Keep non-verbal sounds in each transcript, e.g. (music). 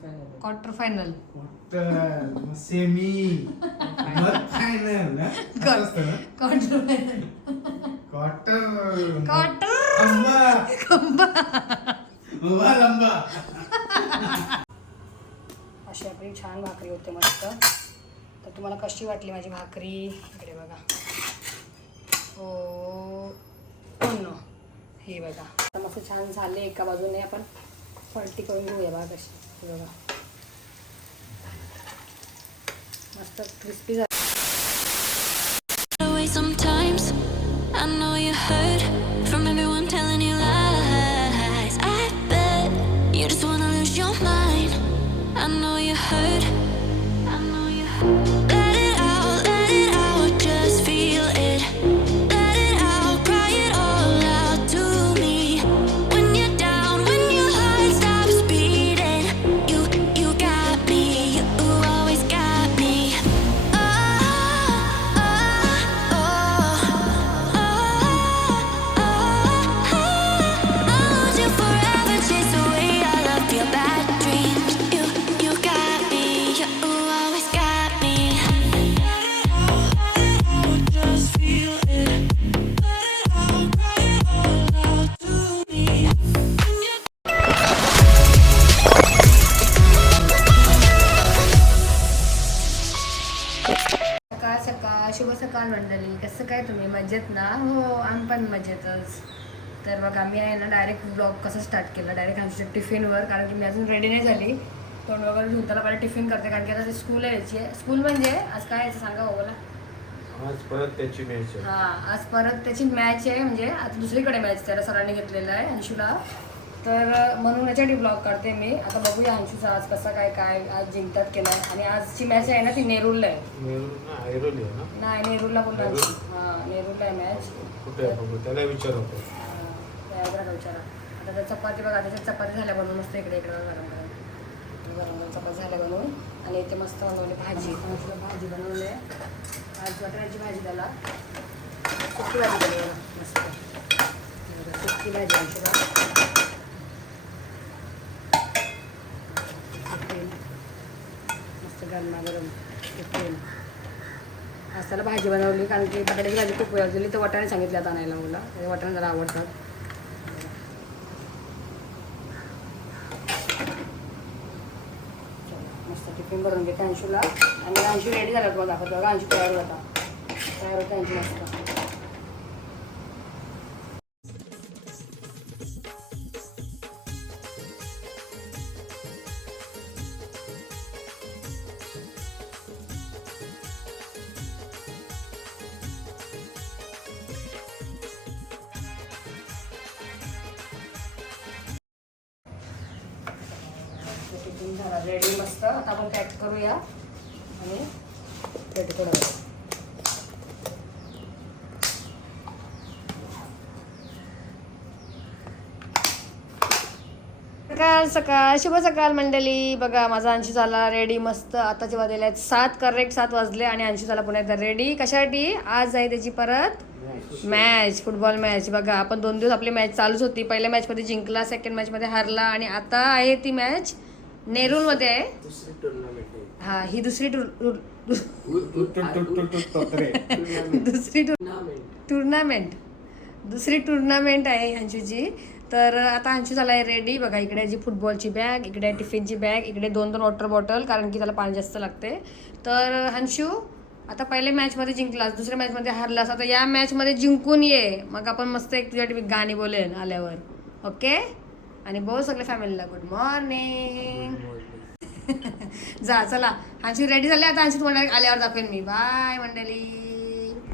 Quarter final quarter semi final quarter final quarter quarter लंबा उभा लंबा अशी आपली छान भाकरी होते मस्त तर तुम्हाला कशी वाटली माझी भाकरी इकडे बघा हो हो नो हे बघा आता मस्त छान झाले एका बाजूने आपण पलटी करून घेऊया बघा कशी हे बघा मस्त क्रिस्पी झाली मंडळी कसं काय तुम्ही? मजेत ना? हो आम्ही पण मजेतच. तर बघा मी आहे ना डायरेक्ट ब्लॉग कसं स्टार्ट केलं? डायरेक्ट आमच्या टिफिनवर कारण की मी अजून रेडी नाही झाली. तोंड वगैरे त्याला पहिला टिफिन करते कारण की आता स्कूल आहे याची. स्कूल म्हणजे? आज काय यायचं सांगा हो मला आज परत त्याची मॅच आहे. हां आज परत त्याची मॅच आहे म्हणजे आता दुसरीकडे मॅच त्याला सरांनी घेतलेला आहे अंशूला. तर म्हणून याच्यासाठी ब्लॉग काढते मी. आता बघूया अंशूचा आज कसा काय काय आज जिंकतात केला आणि आजची मॅच आहे ना ती नेरूरला आहे. नाही नेरूरला नेरूर? हां नेरूरला आहे मॅच त्याला विचारतो विचारा. आता त्या चपाती बघा त्याच्यात चपाती झाल्या बनवून मस्त इकडे इकडे गरम गरम. गरम गरम चपाती झाल्या बनवून आणि इथे मस्त बनवली भाजी. भाजी बनवली आहे. आज बटाट्याची भाजी त्याला. सुकी भाजी आहे. मस्त. सुकी भाजी टिफिन. मस्त गरमागरम टिफिन आज त्याला भाजी बनवली कारण की बटाट्याची भाजी खूप वेळ दिली तर वाटाणे सांगितल्यात आणायला मला. ते वाटाणे जरा आवडतात. मस्त टिफिन भरून घेते अंशूला आणि अंशू रेडी झाला तुम्हाला दाखवतो अंशू तयार होता. तयार होता अंशू मस्त. झाला. रेडी मस्त. आता आपण पॅक करूया. आणि रेडी करूया सकाळ सकाळ. शुभ सकाळ मंडळी. बघा माझा अंशी झाला रेडी मस्त. आताचे वाजलेले आहेत सात करेक्ट सात वाजले आणि अंशी झाला पुन्हा एकदा रेडी कशासाठी? आज आहे त्याची परत मॅच फुटबॉल मॅच बघा आपण दोन दिवस आपली मॅच चालूच होती. पहिल्या मॅचमध्ये जिंकला सेकंड मॅचमध्ये हारला आणि आता आहे ती मॅच आहे दुसरी टुर्नामेंट आहे हा ही दुसरी टूर दुसरी टुर्नामेंट दुसरी टुर्नामेंट आहे अंशूची तर आता अंशू झाला आहे रेडी बघा इकडे जी फुटबॉलची बॅग इकडे आहे टिफिनची बॅग इकडे दोन दोन वॉटर बॉटल कारण की त्याला पाणी जास्त लागते तर अंशू आता पहिले मॅचमध्ये जिंकलास दुसऱ्या मॅचमध्ये हारलास आता या मॅचमध्ये जिंकून ये मग आपण मस्त एक तुझ्यासाठी गाणी बोलेन आल्यावर ओके आणि बोल सगळ्या फॅमिलीला गुड मॉर्निंग (laughs) जा चला. अंशू रेडी झाले आता? अंशू तुम्हाला आल्यावर दाखवेन मी. बाय मंडळी.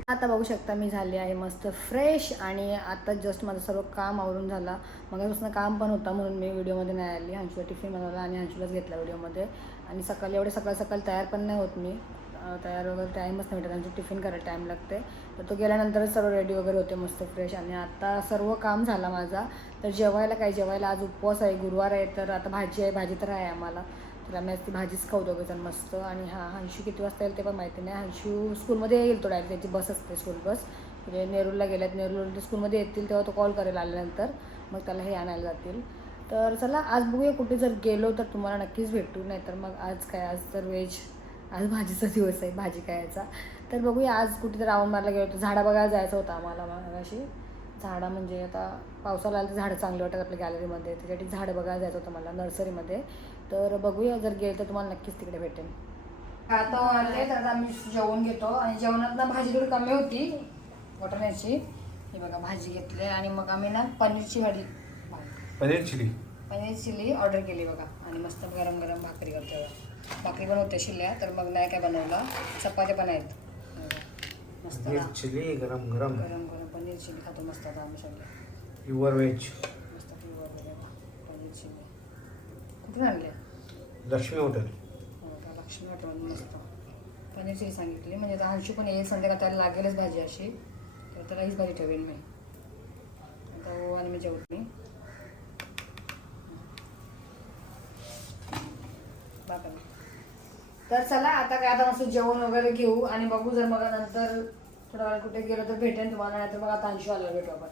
आता बघू शकता मी झाले आहे मस्त फ्रेश आणि आता जस्ट माझं सर्व काम आवरून झाला. मगापासून काम पण होता म्हणून मी व्हिडिओमध्ये नाही आली. अंशूला टिफिन बनवला आणि अंशूलाच घेतला व्हिडिओमध्ये. आणि सकाळी एवढे सकाळ सकाळ तयार पण नाही होत मी. तयार वगैरे टाईमच नाही भेटत अंशू टिफिन करायला टाईम लागते तर तो गेल्यानंतरच सर्व रेडी वगैरे होते मस्त फ्रेश आणि आता सर्व काम झाला माझा. तर जेवायला काय जेवायला आज उपवास आहे गुरुवार आहे तर आता भाजी आहे भाजी तर आहे आम्हाला. तर आम्ही आज ती भाजीच खाऊ दोघेजण मस्त. आणि हा हंशू किती वाजता येईल ते पण माहिती नाही. हंशू स्कूलमध्ये येईल तो डायरेक्ट त्याची बस असते स्कूल बस म्हणजे नेरूरला गेल्यात नेरूर स्कूलमध्ये येतील तेव्हा तो कॉल करेल आल्यानंतर मग त्याला हे आणायला जातील. तर चला आज बघूया कुठे जर गेलो तर तुम्हाला नक्कीच भेटू नाही तर मग आज काय आज तर व्हेज आज भाजीचा दिवस आहे भाजी खायचा. तर बघूया आज कुठे तर राऊंड मारला गेलो तर झाडं बघायला जायचं होतं आम्हाला मग अशी झाडं म्हणजे आता पावसाला आलं तर झाडं चांगली वाटतात आपल्या गॅलरीमध्ये त्याच्यासाठी झाडं बघायला जायचं होतं मला नर्सरीमध्ये तर बघूया जर गेलं तर तुम्हाला नक्कीच तिकडे भेटेल आता आले तर आता आम्ही जेवण घेतो. आणि जेवणात ना भाजी थोडी कमी होती वाटाण्याची हे बघा भाजी घेतली आणि मग आम्ही ना पनीरची भाजी. Paneer chilli. Paneer chilli order केली बघा. आणि मस्त गरम गरम भाकरी करते बघा. भाकरी होत्या शिल्ल्या तर मग नाही काय बनवलं. चपात्या पण आहेत. मस्त पनीर. चिली गरम गरम. गरम गरम. पनीर चिली खातो मस्त सगळे. Pure veg. मस्त प्युअर पनीर चिली. कुठून आणले? लक्ष्मी हॉटेल. हो लक्ष्मी हॉटेलमध्ये मस्त. पनीर चिली सांगितली. म्हणजे आता अंशू पण येईल संध्याकाळ त्याला लागेलच भाजी अशी. तर त्याला हीच भाजी ठेवेल मी. आता हो आणि मी जेवत. मी बाबा तर चला आता काय आता मस्त जेवण वगैरे घेऊ आणि बघू जर मग नंतर थोडा वेळ कुठे गेलो तर भेटेन तुम्हाला नाही तर मग आता अंशू आला भेटू आपण.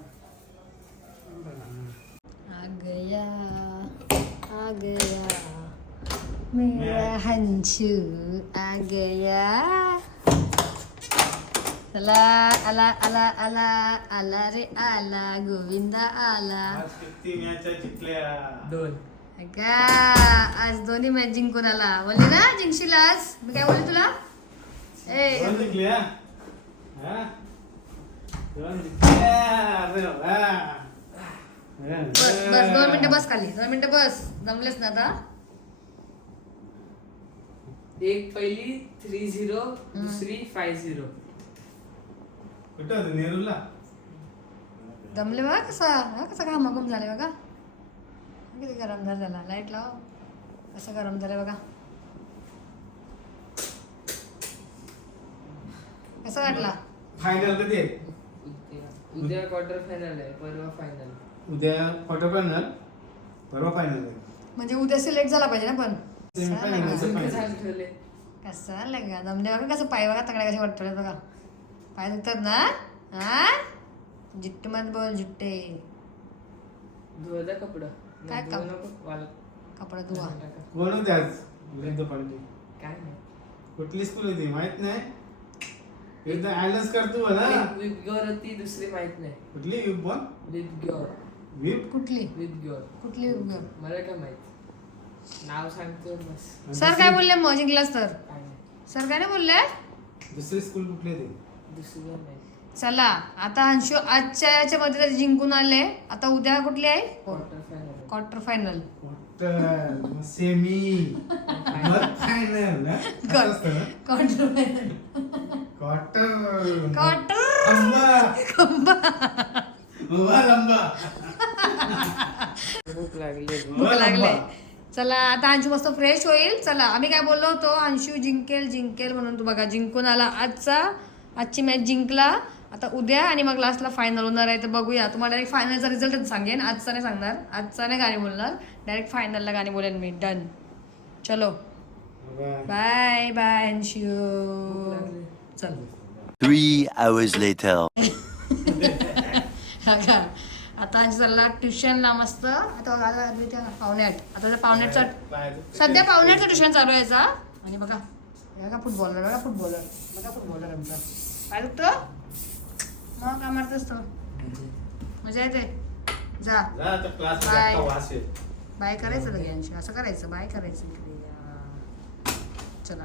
आ गया आ गया मेरा हंशू आ गया। चला आला आला आला आला रे आला गोविंदा आला किती मॅच जिंकल्या? दोन. का आज दोन्ही मॅच जिंकून आला बोलली ना जिंकशील आज? मी काय बोलले तुला? ए हा? बस बस दोन मिनिटं बस खाली. दोन मिनिटं बस. जमलेस ना आता? एक पहिली थ्री झिरो दुसरी फाय झिरो कुठं नेरूला जमले बघा कसा हा कसा घामाघूम झाले बघा. किती गरम झालं त्याला लाइट लाव. कसं गरम झालं बघा. कसं वाटला? फायनल कधी आहे? उद्या. क्वार्टर फायनल आहे परवा फायनल उद्या क्वार्टर फायनल परवा फायनल आहे. म्हणजे उद्या सिलेक्ट झाला पाहिजे ना पण. आहे. अजून काय झालं ठेवले. कसं आलं का जमले बघा कसं पाय बघा तगड्या कसे वाटतं बघा. पाय दुखतात ना? हा जिट्टू मत बोल जिट्टे. धुवायचा कपडा. काय वाल- कपडा धुवा. कोण होते आज मुलींचं पार्टी काय नाही. कुठली स्कूल होती माहीत नाही? एकदा ऍनलाइज कर तू ना विथ ग्योर होती दुसरी माहीत नाही. कुठली युग बोल? विथ ग्योर विप? कुठली? विथ ग्योर कुठली उगं? मला काय माहीत? नाव सांगतो बस. सर काय बोलले? मग जिंकलास तर काय नाही. सर काय नाही बोलले? दुसरी स्कूल कुठली होती दुसरी नाही. चला आता अंशू आजच्या याच्यामध्ये तर जिंकून आले. आता उद्या कुठली आहे? Quarter final quarter final quarter semi final quarter final quarter quarter लंबा लंबा लंबा. भूक लागली. भूक लागले. चला आता अंशू मस्त फ्रेश होईल. चला आम्ही काय बोललो होतो? अंशू जिंकेल जिंकेल म्हणून तू बघा जिंकून आला आजचा. आजची मॅच जिंकला. आता उद्या आणि मग लास्टला फायनल होणार आहे तर बघूया. तुम्हाला डायरेक्ट फायनलचा रिझल्टच सांगेन. आजचा नाही सांगणार. आजचा नाही गाणी बोलणार. डायरेक्ट फायनलला गाणी बोलेन मी. डन चलो. बाय बाय अंशू चल. Later. (laughs) हा का आता चालला ट्युशनला मस्त. आता बघा, आता इथे पावणे आठ आता त्या पावणे आठचा सध्या पावणेचं ट्युशन चालू आहे आणि बघा. बघा फुटबॉलर बघा फुटबॉलर बघा फुटबॉलर आमचा. काय दुखतो मग काय मारतोस तो? मजा येते? जा. आहे बाय करायचं सगळ्यांशी असं करायचं बाय करायचं. चला.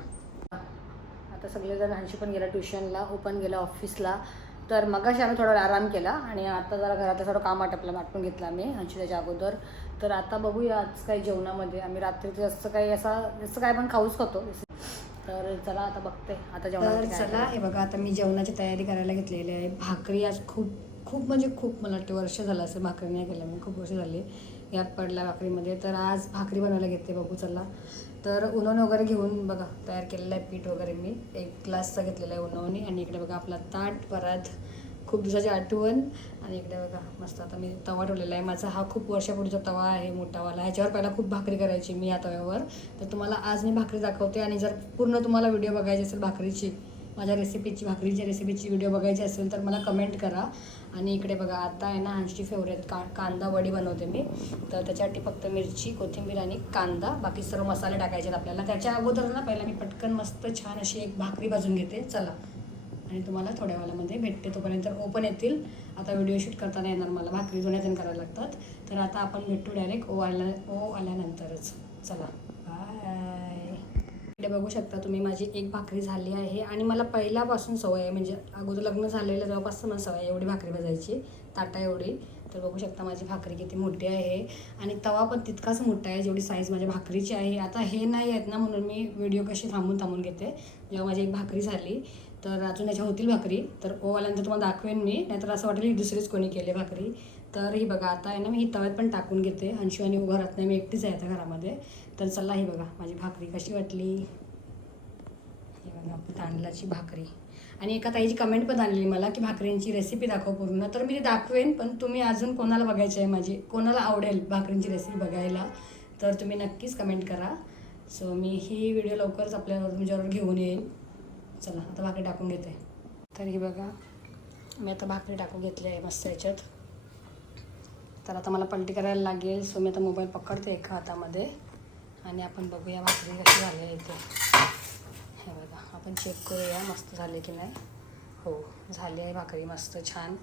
आता सगळेजण हंशी पण गेला ट्युशनला ओपन गेला ऑफिसला. तर मगाशी आम्ही थोडा आराम केला आणि आता जरा घरातलं सर्व काम आटपलं आटपून घेतलं आम्ही हंशी त्याच्या अगोदर. तर आता बघूया आज काही जेवणामध्ये. आम्ही रात्रीचं जास्त काही असा जसं काय पण खाऊच खातो. तर चला आता बघते आता काय चला हे बघा आता मी जेवणाची तयारी करायला घेतलेली आहे. भाकरी आज खूप खूप म्हणजे खूप मला वाटतं वर्ष झालं असेल भाकरी नाही केल्या मी खूप वर्ष झाली. गॅप पडला भाकरीमध्ये. तर आज भाकरी बनवायला घेते बघू चला. तर उन्हाने वगैरे घेऊन बघा तयार केलेलं आहे पीठ वगैरे मी. एक ग्लासचा घेतलेला आहे उन्हावणी आणि इकडे बघा आपला ताट परत खूप दिवसाची आठवण. आणि एकदा बघा मस्त आता मी तवा ठेवलेला आहे. माझा हा खूप वर्षापूर्वीचा तवा आहे मोठावाला ह्याच्यावर पहिला खूप भाकरी करायची मी या तव्यावर. तर तुम्हाला आज मी भाकरी दाखवते. आणि जर पूर्ण तुम्हाला व्हिडिओ बघायची असेल भाकरीची माझ्या रेसिपीची भाकरीच्या रेसिपीची व्हिडिओ बघायची असेल तर मला कमेंट करा. आणि इकडे बघा आता आहे ना आमची फेवरेट का कांदा वडी बनवते मी. तर त्याच्यासाठी फक्त मिरची कोथिंबीर आणि कांदा. बाकी सर्व मसाले टाकायचे आहेत आपल्याला. त्याच्या अगोदर ना पहिला मी पटकन मस्त छान अशी एक भाकरी भाजून घेते. चला. आणि तुम्हाला थोड्या वेळामध्ये भेटते तोपर्यंत ओपन येतील. आता व्हिडिओ शूट करताना येणार मला. भाकरी जुन्यातून करायला लागतात. तर आता आपण भेटू डायरेक्ट ओ आल्या ओ आल्यानंतरच. चला बाय इकडे बघू शकता तुम्ही माझी एक भाकरी झाली आहे. आणि मला पहिल्यापासून सवय आहे. म्हणजे अगोदर लग्न झालेलं तेव्हापासून मला सवय आहे एवढी भाकरी भाजायची. ताटा एवढी. तर बघू शकता माझी भाकरी किती मोठी आहे. आणि तवा पण तितकाच मोठा आहे जेवढी साईज माझ्या भाकरीची आहे. आता हे नाही आहेत ना म्हणून मी व्हिडिओ कशी थांबून थांबून घेते. जेव्हा माझी एक भाकरी झाली तर अजून याच्या होतील भाकरी. तर ओवाल्यानंतर तुम्हाला दाखवेन मी. नाहीतर असं वाटेल की दुसरीच कोणी केले भाकरी. तर ही बघा आता आहे ना मी ही तव्यात पण टाकून घेते. अंशू आणि घरात नाही मी एकटीच आहे आता घरामध्ये. तर चला ही बघा माझी भाकरी कशी वाटली. हे बघा तांदळाची भाकरी. आणि एका ताईची कमेंट पण आलेली मला की भाकरींची रेसिपी दाखव पूर्ण. तर मी ती दाखवेन पण तुम्ही अजून कोणाला बघायची आहे माझी? कोणाला आवडेल भाकरींची रेसिपी बघायला? तर तुम्ही नक्कीच कमेंट करा. सो मी ही व्हिडिओ लवकरच आपल्या म्हणजे तुमच्यावर घेऊन येईन. चला आता भाकरी टाकून घेते. तर ही बघा मी आता भाकरी टाकून घेतली आहे मस्त याच्यात. तर आता मला पलटी करायला लागेल सो मी आता मोबाईल पकडते एका हातामध्ये. आणि आपण बघूया भाकरी कशी झाली आहे इथे. हे बघा आपण चेक करूया मस्त झाले की नाही. हो झाली आहे भाकरी मस्त छान.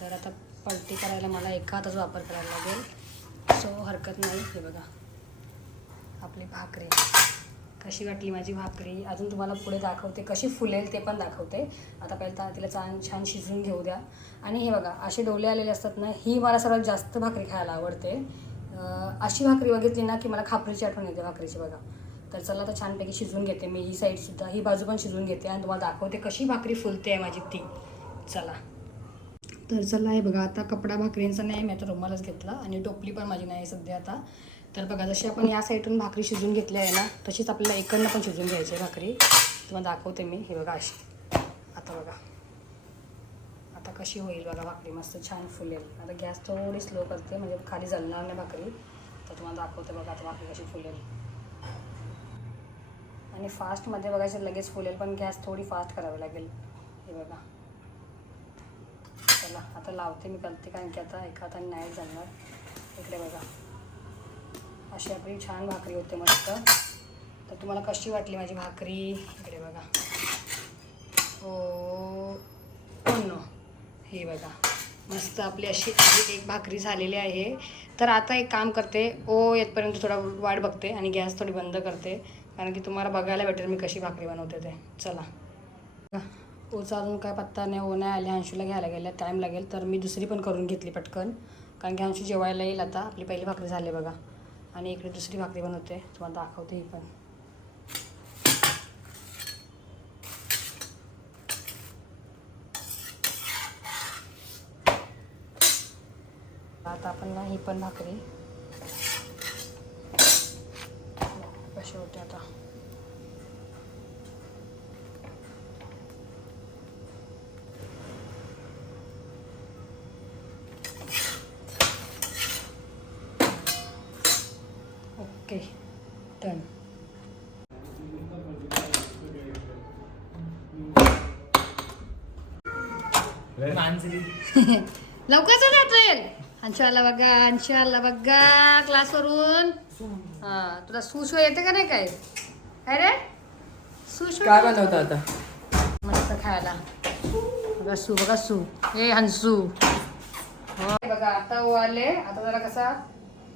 तर आता पलटी करायला मला एका हाताचा वापर करायला लागेल. सो हरकत नाही हे बघा. आपली भाकरी. कशी वाटली माझी भाकरी? अजून तुम्हाला पुढे दाखवते कशी फुलेल ते पण दाखवते. आता पहिलं तिला छान छान शिजवून घेऊ द्या. आणि हे बघा असे डोले आलेले असतात ना ही मला सर्वात जास्त भाकरी खायला आवडते. अशी भाकरी बघितली ना की मला खापरीची आठवण येते भाकरीची बघा. तर चला आता छानपैकी शिजवून घेते मी ही साईडसुद्धा ही बाजू पण शिजवून घेते आणि तुम्हाला दाखवते कशी भाकरी फुलते आहे माझी ती. चला. तर चला हे बघा आता कपडा भाकरींचा नाही मी आता रुमालच घेतला. आणि टोपली पण माझी नाही सध्या आता. तर बघा जशी आपण या साईडून भाकरी शिजून घेतली आहे ना तशीच आपल्याला इकडनं पण शिजून घ्यायची आहे भाकरी. तुम्हाला दाखवते मी हे बघा अशी. आता बघा. आता कशी होईल बघा भाकरी मस्त छान फुलेल. आता गॅस थोडी स्लो करते म्हणजे खाली जळणार नाही भाकरी. तर तुम्हाला दाखवते बघा आता भाकरी कशी फुलेल. आणि फास्टमध्ये बघायचं लगेच फुलेल पण गॅस थोडी फास्ट करावी लागेल. हे बघा. चला आता लावते मी करते कारण की आता एका हाताने नाही जाणार इकडे बघा. अशी आपली छान भाकरी होते मस्त. तर तुम्हाला कशी वाटली माझी भाकरी? इकडे बघा. हो, हो नो. हे बघा. मस्त आपली अशी अशी एक भाकरी झालेली आहे. तर आता एक काम करते. ओ येतपर्यंत थोडा वाट बघते आणि गॅस थोडी बंद करते. कारण की तुम्हाला बघायला भेटेल मी कशी भाकरी बनवते ते. चला. ओचा अजून काय पत्ता नाही ओ नाही आले. अंशूला घ्यायला गेल्या टाईम लागेल. तर मी दुसरी पण करून घेतली पटकन. कारण की अंशू जेवायला येईल आता. आपली पहिली भाकरी झाली बघा. आणि इकडे दुसरी भाकरी बनवते. तुम्हाला दाखवते ही पण. आता आपण ना ही पण भाकरी कशी होते आता ओके डन मांजरी. (laughs) लवकर चला ट्रेन. अंशू आला बघा अंशू आला बघा क्लासवरून. हा तुला सुशो येते का नाही काय? अरे सुशो काय बनवता आता? मस्त खायला. बघा सू बघा सू. हे हंसू. हो. बघा आता ओ आले. आता जरा कसा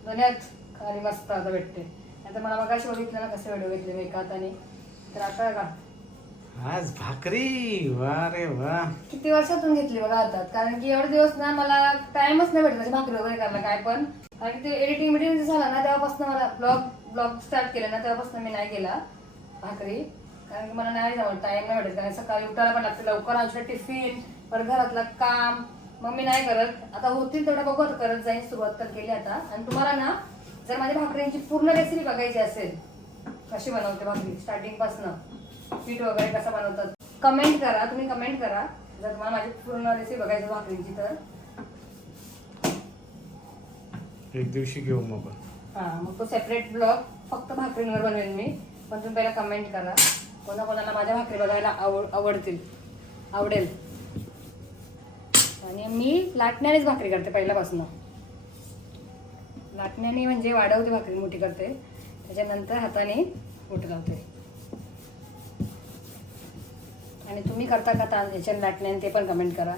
धन्यात खाली मस्त आता भेटते. नाही तर मला बघितलं ना कसे व्हिडिओ घेतले मी एका हाताने तर आता बघा. आज भाकरी? वा रे वा. किती वर्षातून घेतली बघा आता. कारण की एवढे दिवस ना मला टाइमच नाही भेटला भाकरी वगैरे करायला काय पण. कारण की ते एडिटिंग मिडिटिंग झाला ना तेव्हापासून मला ब्लॉग ब्लॉग स्टार्ट केला ना तेव्हापासून मी नाही केला भाकरी. कारण की मला नाही जमत टाइम नाही भेटत. कारण सकाळी उठायला पण लागते लवकर आमच्या टिफिन परत घरातलं काम. मग मी नाही करत. आता होतील तेवढं बघत करत जाईन. सुरुवात तर केली आता. आणि तुम्हाला ना जर माझ्या भाकरींची पूर्ण रेसिपी बघायची असेल कशी बनवते भाकरी स्टार्टिंगपासून? पीठ वगैरे कसं बनवतात? कमेंट करा तुम्ही कमेंट करा. जर तुम्हाला माझी पूर्ण रेसिपी बघायची भाकरींची तर. एक दिवशी घेऊ मग. हां मग तो सेपरेट ब्लॉग फक्त भाकरींवर बनवेल मी. पण तुम्ही पहिला कमेंट करा. कोणाकोणाला माझ्या भाकरी बघायला आवड आवडतील. आवडेल. आणि मी लाटण्यानेच भाकरी करते पहिल्यापासून. लाटण्याने म्हणजे वाढवते भाकरी मोठी करते. त्याच्यानंतर हाताने मोठी लावते आणि तुम्ही करता का ताण याच्याने लाटण्याने ते पण कमेंट करा.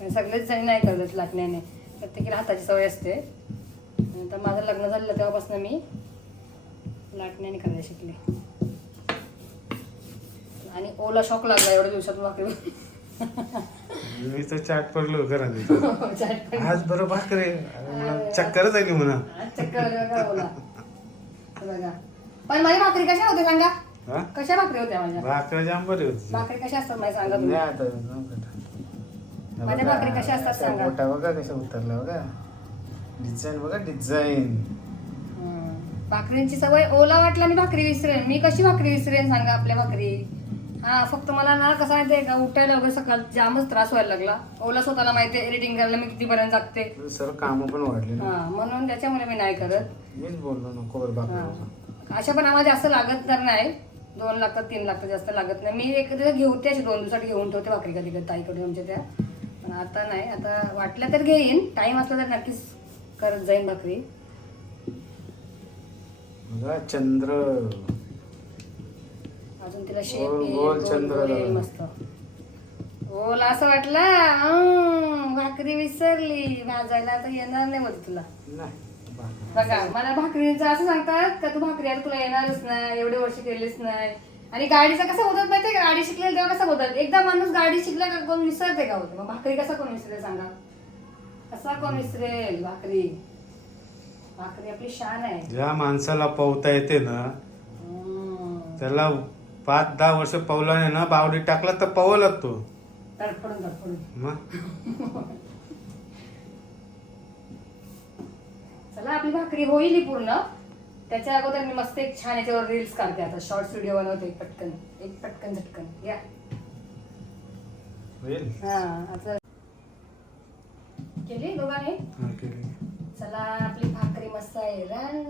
आणि सगळेच जण नाही करत लाटण्याने. प्रत्येकीला हाताची सवय असते. नंतर माझं लग्न झालेलं तेव्हापासून मी लाटण्याने करायला शिकले. आणि ओला शॉक लागला एवढ्या दिवसात भाकरी मी तर चाट पडलो घरात (laughs) पण. आज बरं भाकरे चक्करच आली म्हणा. आज चक्कर बघा. हे पण माझ्या भाकरी कशा होत्या सांगा? हा? कशा भाकरी होत्या माझ्या? भाकऱ्या जाम बरी होती. भाकरी कशा असतात मला सांगा तुम्ही. नाही आता. माझ्या भाकरी कशा असतात सांगा. बोटा बघा कशा उतरल्या बघा. डिझाईन बघा डिझाईन. हम्म. भाकरींची सवय ओला वाटला मी भाकरी विसरेन. मी कशी भाकरी विसरेन सांगा आपल्या भाकरी? हा फक्त मला ना कसं माहितीये का उठायला वगैरे सकाळ जामच त्रास व्हायला लागला. ओला स्वतःला माहितीये एडिटिंग करायला मी कितीपर्यंत जागते. सर्व कामं पण वाढले ना. हा म्हणून त्याच्यामुळे मी नाही करत. मीच बोललो नको बरं हा. अशा पण आम्हाला जास्त लागत तर नाही. दोन लागतात तीन लागतात जास्त लागत नाही. मी एक घेऊन असे दोन दिवसात घेऊन ठेवते भाकरी कधी कधी ताईकडे आमच्या त्या. पण आता नाही. आता वाटलं तर घेईन. टाइम असला तर नक्कीच करत जाईन भाकरी. चंद्र. अजून तिला शेप गोल- चंद्र. मस्त. गोल असं वाटलं भाकरी विसरली. भाजायला तर येणार नाही बोल तुला. बघा मला भाकरीचं असं सांगतात का तू भाकरी आता तुला येणारच नाही एवढे वर्ष केलीच नाही. आणि गाडीचं कसं होतात माहितीये का? गाडी शिकलेलं तेव्हा कसं होतात एकदा माणूस गाडी शिकला का कोण विसरते का होते? मग भाकरी कसा कोण विसरेल सांगा? कसा कोण विसरेल भाकरी? भाकरी आपली शान आहे. ज्या माणसाला पवता येते ना. त्याला पाच दहा वर्ष पवलाने ना बावडी टाकला तर पवलच तो. तडफडून तडफडून. मग? (laughs) चला आपली भाकरी होईल पूर्ण. त्याच्या अगोदर मी मस्त एक छान याच्यावर रील्स काढते आता. शॉर्ट्स व्हिडिओ बनवते एक पटकन. एक पटकन झटकन. या. हा आता केली दोघांनी? हा, केली. चला आपली भाकरी मस्त आहे. रन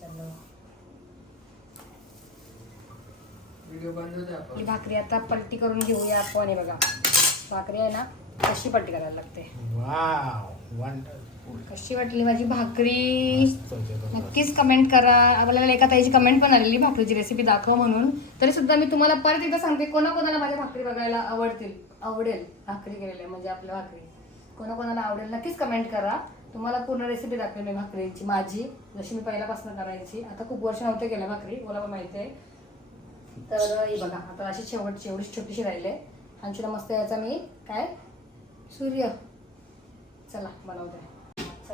चलो. व्हिडिओ बंद होते आपण. ही भाकरी आता पलटी करून घेऊया आपण. हे बघा. भाकरी आहे ना कशी पलटी करायला लागते. वाव वंडरफुल कशी वाटली माझी भाकरी? नक्कीच कमेंट करा. आपल्याला एका ताईची कमेंट पण आलेली भाकरीची रेसिपी दाखव म्हणून. तरी सुद्धा मी तुम्हाला परत एकदा सांगते कोणाकोणाला माझ्या भाकरी बघायला आवडतील आवडेल भाकरी केलेल्या म्हणजे आपल्या भाकरी. कोणाकोणाला आवडेल नक्कीच कमेंट करा. तुम्हाला पूर्ण रेसिपी दाखवेल मी भाकरीची माझी जशी मी पहिल्यापासून करायची. आता खूप वर्ष नव्हते केल्या भाकरी मला पण माहिती आहे. तर ही बघा आता अशी शेवटची एवढी छोटीशी राहिले अंशुला मस्त याचा मी काय? सूर्य. चला बनवते.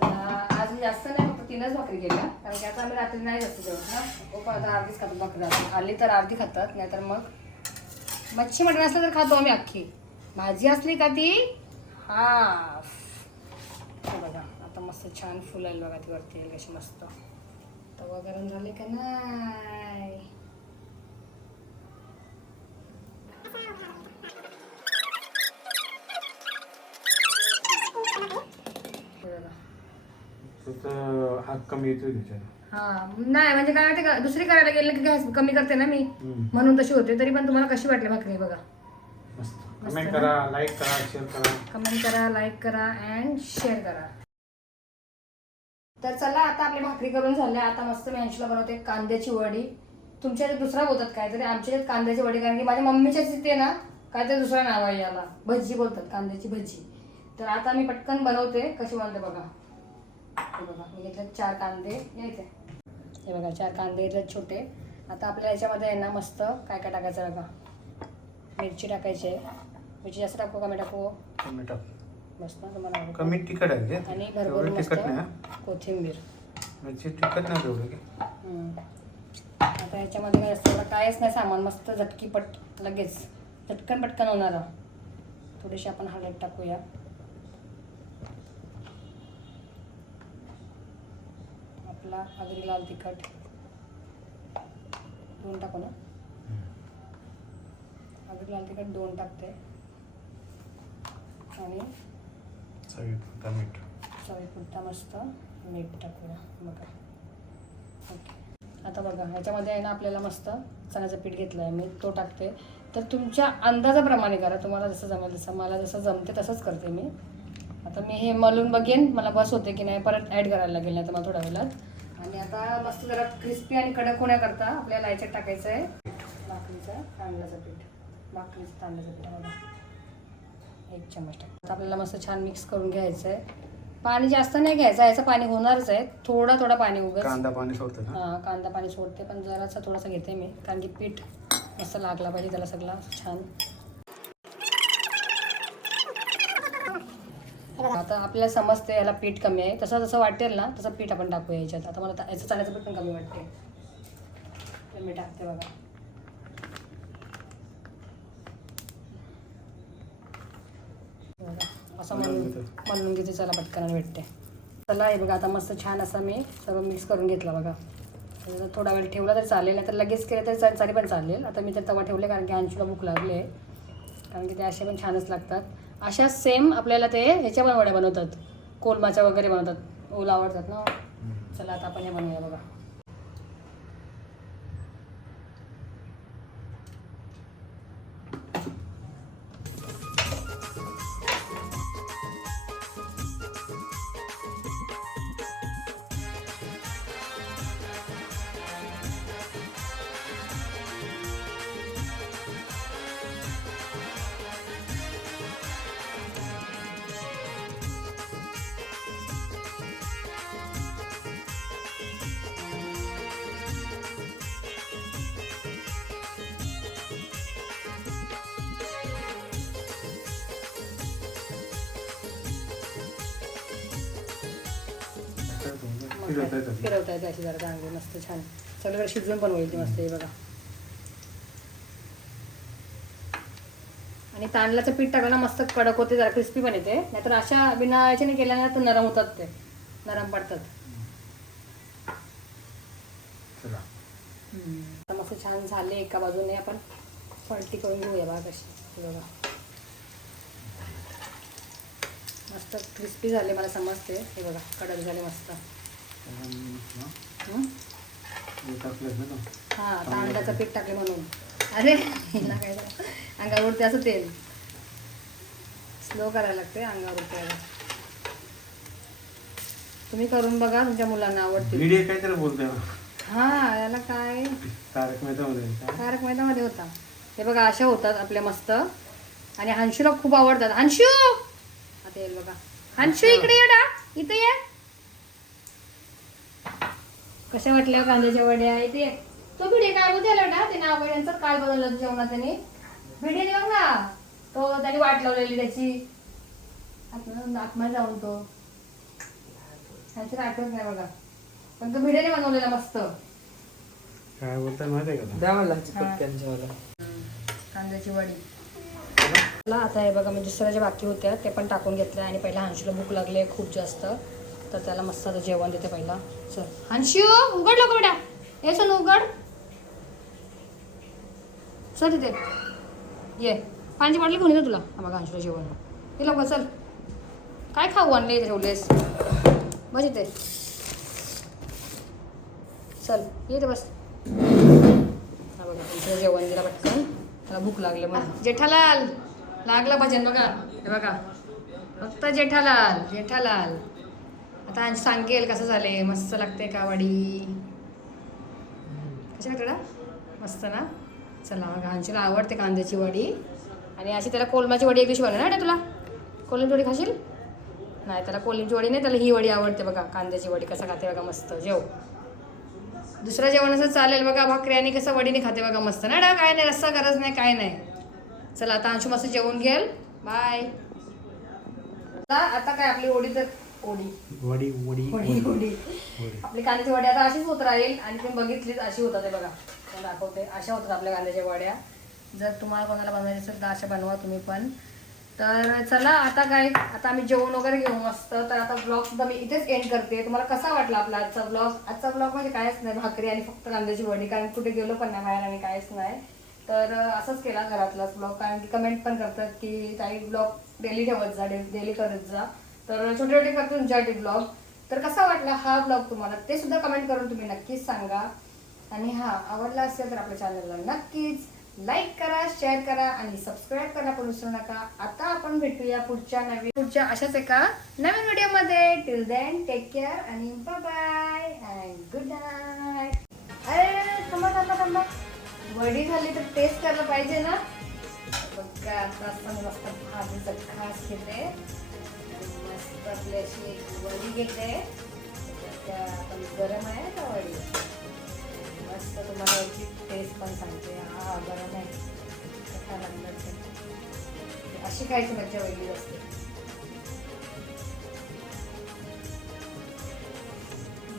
आज मी जास्त नाही फक्त तीनच भाकरी केल्या. कारण की आता आम्ही रात्री नाही जास्त जेवत ना. हो पण आता अर्धीच खातो भाकरी आली तर अर्धी खातात नाहीतर मग मच्छी मटण असलं तर खातो आम्ही अख्खी. भाजी असली का ती? हा. बघा आता मस्त छान फुलेल बघा ती वरती येईल कशी मस्त. तवा गरम झाले का नाही हे बघा त्याचा हात कमी येतो त्याच्यानं. हा नाही म्हणजे काय माहिती का दुसरी करायला गेलं की गॅस कमी करते ना मी हम्म. म्हणून तशी होते तरी पण तुम्हाला कशी वाटली भाकरी बघा. मस्त. कमेंट? करा लाईक करा शेअर करा. कमेंट करा लाईक करा अँड शेअर करा. तर चला आता आपली भाकरी करून झाल्या. आता मस्त मी अंशला बनवते कांद्याची वडी. तुमच्या इथे दुसरा बोलतात काय तरी आमच्या इथे कांद्याची वडी कारण की माझ्या मम्मीच्या तिथे ना काय तरी दुसरं नाव आहे याला. भजी बोलतात कांद्याची भजी तर आता मी पटकन बनवते कशी बनवते बघा. हे बघा मी घेतले चार कांदे यायचे हे बघा चार कांदे घेतले छोटे. आता आपल्या याच्यामध्ये आहे ना मस्त काय काय टाकायचं बघा? मिरची टाकायची आहे. मिरची जास्त टाकू कमी टाकू? कमी टाक. मस्त ना तुम्हाला. कमी तिखट आहे आणि भरपूर मस्त? कोथिंबीर. म्हणजे तिखट नाही तेवढं. आता याच्यामध्ये काय असतं कायच नाही सामान मस्त झटकीपट लगेच. झटकन पटकन होणार. थोडीशी आपण हळद टाकूया. आपला आगरी लाल तिखट. दोन टाकू ना? आगरी लाल तिखट दोन टाकते. आणि चवीपुरता मीठ. चवीपुरता मस्त मीठ टाकूया. बघा ओके. आता बघा ह्याच्यामध्ये आहे ना आपल्याला मस्त चण्याचं पीठ घेतलं आहे मी तो टाकते. तर तुमच्या अंदाजाप्रमाणे करा. तुम्हाला जसं जमेल तसं. मला जसं जमते तसंच करते मी. आता मी हे मलून बघेन. मला बस होते की नाही परत ॲड करायला लागेल नाही तर मला थोड्या वेळात. आणि आता मस्त जरा क्रिस्पी आणि कडक होण्याकरता आपल्याला याच्यात टाकायचं आहे भाकरीचं तांदळाचं पीठ. भाकरीचं तांदळाचं पीठ. बघा. एक चम्मच टाक. आपल्याला मस्त छान मिक्स करून घ्यायचं आहे पाणी जास्त नाही घ्यायचं याचं पाणी होणारच आहे. थोडा थोडा पाणी उगत कांदा पाणी सोडतं हा कांदा पाणी सोडते पण जरासा थोडासा घेते मी कारण की पीठ मस्त लागला पाहिजे त्याला सगळा. छान. आता आपल्याला समजते याला पीठ कमी आहे. तसं जसं वाटेल ना तसं पीठ आपण टाकूया याच्यात. आता मला याचं चाण्याचं पीठ पण कमी वाटते मी टाकते बघा. असं म्हणून म्हणून घेते चला पटकन भेटते. चला हे बघा आता मस्त छान असं मी सगळं मिक्स करून घेतला बघा. थोडा वेळ ठेवला तर चालेल नाही तर लगेच केलं तरी चालेल पण चालेल. आता मी तर तवा ठेवले कारण की अंशूला भूक लागली आहे. कारण की ते असे पण छानच लागतात. अशा सेम आपल्याला ते ह्याच्या पण वड्या बनवतात. कोलमाच्या वगैरे बनवतात. ओला आवडतात ना? चला आता आपण हे बनवूया बघा. फिरवता येतं. फिरवता येते अशी जरा चांगली मस्त छान. सगळीकडे शिजवून पण होईल ती मस्त हे बघा. आणि तांदळाचं पीठ टाकलं ना मस्त कडक होते जरा क्रिस्पी पण येते. नाहीतर अशा बिना याच्याने केल्याने तर नरम होतात ते. नरम पडतात. चला. आता मस्त छान झाले एका बाजूने. आपण पलटी करून घेऊया बघा कशी. हे बघा. मस्त क्रिस्पी झाले मला समजते. हे बघा कडक झाले मस्त. हा, हं? हे? हा तांदळाचं पीठ टाकले म्हणून अरे हिला काय झालं? अंगावर उडते असं तेल स्लो करायला लागते अंगावर उडते आता. तुम्ही करून बघा तुमच्या मुलांना आवडतील भिडे काहीतरी बोलतोय हा याला काय तारक मेहता मध्ये? तारक मैदामध्ये होता हे बघा अशा होतात आपल्या मस्त आणि हंशूला खूप आवडतात हंशू आता येईल बघा हंशू इकडे ये डा इथे ये कशा वाटल्या कांद्याच्या वड्या? इथे ये. तो भिडे काय बोलते डा ते नाव यांचं काल बदललं जेवणात त्याने भिडे बघ. ना तो त्याने वाट लावलेली त्याची. आतमध्ये जाऊन तो. ह्याची आठवत नाही बघा. पण तो भिडेने बनवलेला मस्त. काय बोलताय माहिती आहे का द्या मला कांद्याची वडी. मला आता हे बघा मी दुसऱ्या ज्या बाकी होत्या ते पण टाकून घेतल्या आणि पहिला हंशूला भूक लागली आहे खूप जास्त. तर त्याला मस्त जेवण देते पहिला. चल. हंशू उघड लोक बेटा. ये चल उघड. चल तिथे. ये. पाण्याची बाटली घेऊन येतो तुला. हा बघा हंशूला जेवण. ये लवकर चल. काय खाऊ आणले ठेवलेस बस इथे. चल ये ते बस. हा बघा तुमचं जेवण दिला पटकन. त्याला भूक लागली मग जेठालाल. लागला भजन बघा. हे बघा. फक्त जेठालाल जेठालाल. आता आज सांगेल कसं झाले मस्त लागते का वडी कशा कडा? मस्त ना? चला बघा अंशूला आवडते कांद्याची वडी. आणि अशी त्याला कोलमाची वडी एक दिवशी बनव ना तुला? कोलमची वडी खाशील? नाही त्याला कोलमची वडी नाही त्याला ही वडी आवडते बघा कांद्याची वडी. कसं खाते बघा मस्त जेव. दुसरं जेवण असं चालेल बघा भाकरी आणि कसं वडीने खाते बघा मस्त. ना डा काय नाही रस्सा गरज नाही काय नाही. चला आता अंशू मस्त जेवून घेल बाय आता काय आपली ओढी तर ओढी वडी वडी वडी ओढी आपली कांद्याची वडी आता अशीच होत राहील आणि तुम्ही बघितलीच अशी होतात ते बघा. तुम्हाला दाखवते. अशा होतात आपल्या कांद्याच्या वड्या. जर तुम्हाला कोणाला बनवायची असेल तर अशा बनवा तुम्ही पण. तर चला आता काय? आता आम्ही जेवण वगैरे घेऊ मस्त. तर आता ब्लॉग सुद्धा मी इथेच एंड करते. तुम्हाला कसा वाटला आपला आजचा ब्लॉग आजचा ब्लॉग म्हणजे कायच नाही भाकरी आणि फक्त कांद्याची वडी. कारण कुठे गेलो पण नाही बाहेर आणि कायच नाही. तर असंच केला घरातलाच ब्लॉग कारण की कमेंट पण करतात की काही ब्लॉग डेली ठेवत जा डेली करत जा. तर छोटे छोटे करतो तुमच्यासाठी ब्लॉग तर कसा वाटला हा ब्लॉग तुम्हाला? ते सुद्धा कमेंट करून तुम्ही नक्कीच सांगा. आणि हा आवडला असेल तर आपल्या चॅनलला नक्कीच लाईक करा शेअर करा आणि सबस्क्राईब करायला पण विसरू नका. आता आपण भेटूया पुढच्या नवीन पुढच्या अशाच एका नवीन व्हिडिओमध्ये टिल देन टेक केअर आणि बाय अँड गुड नाईट अरे थांबा थांबा थांबा. वडी झाली तर टेस्ट करायला पाहिजे ना? बघा आता मस्त भाजीचं खास घेते. मस्त आपली अशी एक वडी घेते. त्या आपण गरम आहे ना वडी? मस्त तुम्हाला याची टेस्ट पण सांगते. हा गरम आहे. कसा लागणार अशी खायची मज्जा वेगळी असते.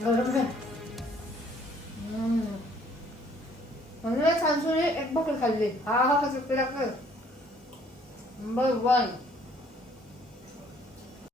गरम आहे. हम्म. म्हणून एक बकड खाल्ली. हा हा हा नंबर वन